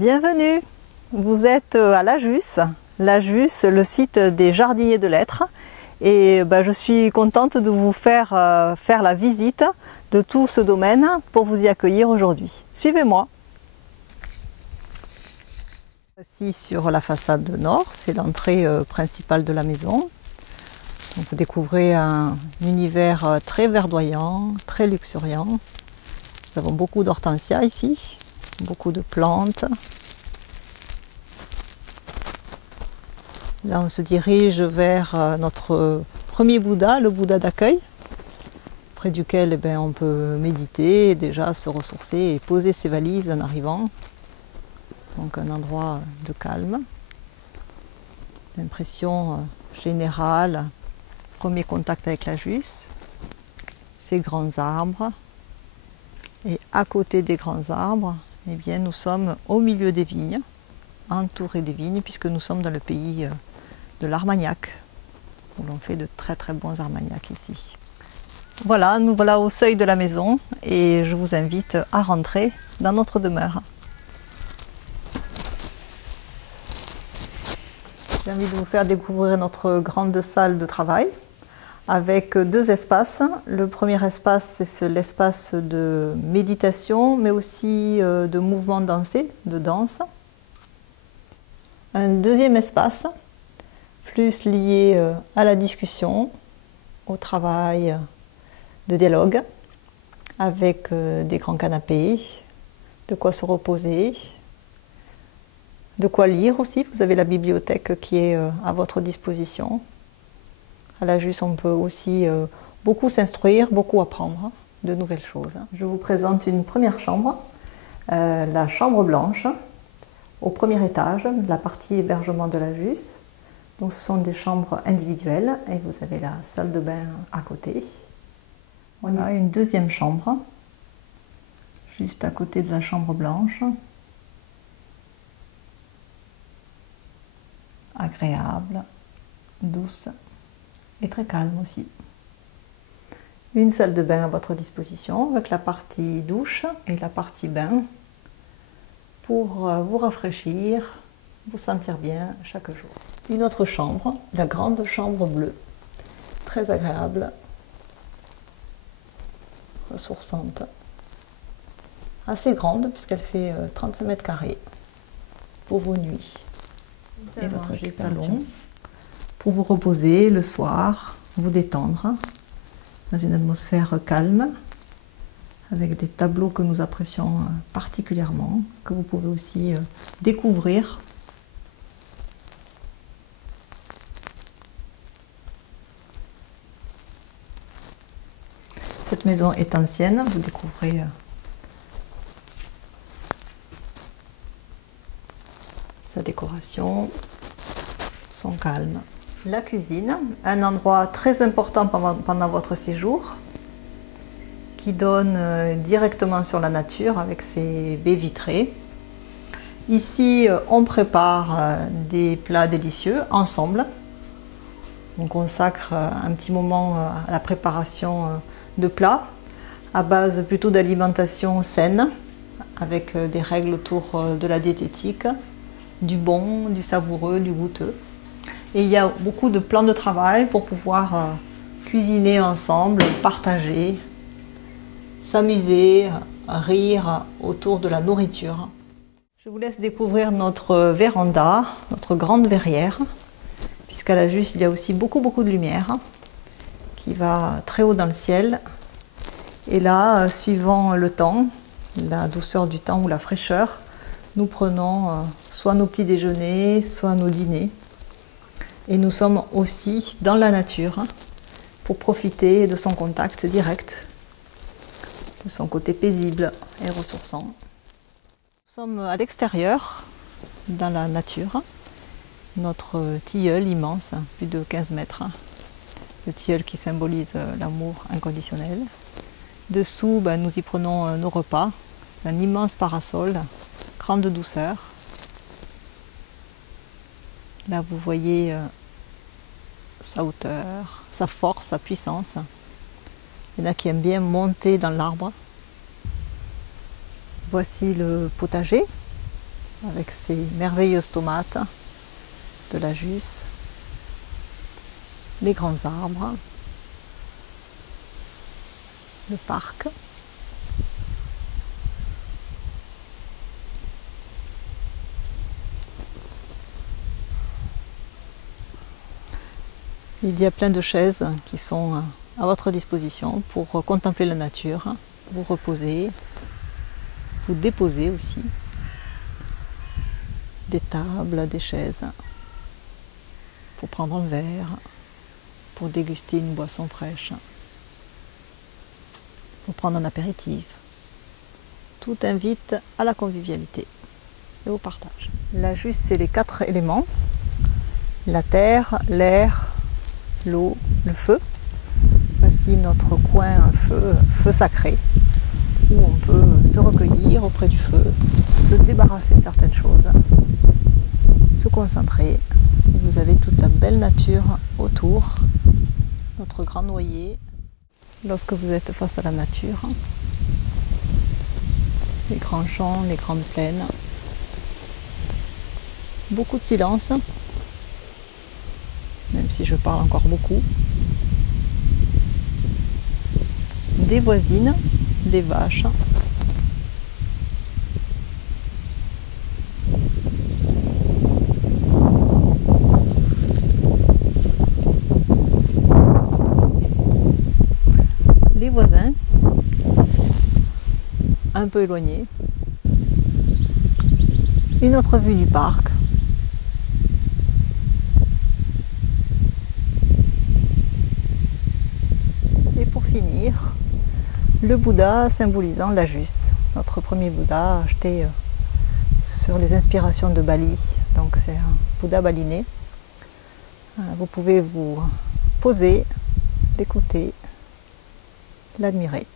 Bienvenue, vous êtes à Lajus, le site des jardiniers de lettres, et je suis contente de vous faire la visite de tout ce domaine pour vous y accueillir aujourd'hui. Suivez-moi. Ici sur la façade nord, c'est l'entrée principale de la maison. Donc, vous découvrez un univers très verdoyant, très luxuriant. Nous avons beaucoup d'hortensias ici, beaucoup de plantes. Là, on se dirige vers notre premier Bouddha, le Bouddha d'accueil, près duquel on peut méditer, déjà se ressourcer et poser ses valises en arrivant. Donc un endroit de calme. L'impression générale, premier contact avec Lajus, ces grands arbres. Et à côté des grands arbres, nous sommes au milieu des vignes, entourés des vignes, puisque nous sommes dans le pays de l'Armagnac, où l'on fait de très très bons armagnacs ici. Voilà, nous voilà au seuil de la maison et je vous invite à rentrer dans notre demeure. J'ai envie de vous faire découvrir notre grande salle de travail avec deux espaces. Le premier espace, c'est l'espace de méditation, mais aussi de mouvement dansé, de danse. Un deuxième espace, plus lié à la discussion, au travail de dialogue, avec des grands canapés, de quoi se reposer, de quoi lire aussi. Vous avez la bibliothèque qui est à votre disposition. À Lajus, on peut aussi beaucoup s'instruire, beaucoup apprendre de nouvelles choses. Je vous présente une première chambre, la chambre blanche, au premier étage, la partie hébergement de Lajus. Donc ce sont des chambres individuelles et vous avez la salle de bain à côté. On a une deuxième chambre, juste à côté de la chambre blanche. Agréable, douce et très calme aussi. Une salle de bain à votre disposition avec la partie douche et la partie bain pour vous rafraîchir, vous sentir bien chaque jour. Une autre chambre, la grande chambre bleue, très agréable, ressourçante, assez grande puisqu'elle fait 35 mètres carrés pour vos nuits. Et votre salon pour vous reposer le soir, vous détendre dans une atmosphère calme avec des tableaux que nous apprécions particulièrement, que vous pouvez aussi découvrir. Cette maison est ancienne, vous découvrez sa décoration, son calme. La cuisine, un endroit très important pendant votre séjour, qui donne directement sur la nature avec ses baies vitrées. Ici, on prépare des plats délicieux ensemble. On consacre un petit moment à la préparation de plats à base plutôt d'alimentation saine, avec des règles autour de la diététique, du bon, du savoureux, du goûteux. Et il y a beaucoup de plans de travail pour pouvoir cuisiner ensemble, partager, s'amuser, rire autour de la nourriture. Je vous laisse découvrir notre véranda, notre grande verrière, puisqu'à Lajus, il y a aussi beaucoup de lumière qui va très haut dans le ciel. Et là, suivant le temps, la douceur du temps ou la fraîcheur, nous prenons soit nos petits déjeuners, soit nos dîners. Et nous sommes aussi dans la nature pour profiter de son contact direct, de son côté paisible et ressourçant. Nous sommes à l'extérieur, dans la nature. Notre tilleul immense, plus de 15 mètres. Le tilleul qui symbolise l'amour inconditionnel. Dessous, nous y prenons nos repas. C'est un immense parasol, grande douceur. Là, vous voyez sa hauteur, sa force, sa puissance. Il y en a qui aiment bien monter dans l'arbre. Voici le potager avec ces merveilleuses tomates de la Jusse, les grands arbres, le parc. Il y a plein de chaises qui sont à votre disposition pour contempler la nature, vous reposer, vous déposer aussi. Des tables, des chaises pour prendre un verre, pour déguster une boisson fraîche, pour prendre un apéritif. Tout invite à la convivialité et au partage. La Jusse, c'est les 4 éléments: la terre, l'air, l'eau, le feu. Voici notre coin feu sacré, où on peut se recueillir auprès du feu, se débarrasser de certaines choses, se concentrer. Et vous avez toute la belle nature autour, notre grand noyer. Lorsque vous êtes face à la nature, les grands champs, les grandes plaines, beaucoup de silence, même si je parle encore beaucoup, des voisines, des vaches, les voisins, un peu éloignés, une autre vue du parc. Et pour finir, le Bouddha symbolisant la Jusse, notre premier Bouddha acheté sur les inspirations de Bali. Donc c'est un Bouddha balinais. Vous pouvez vous poser, l'écouter, l'admirer.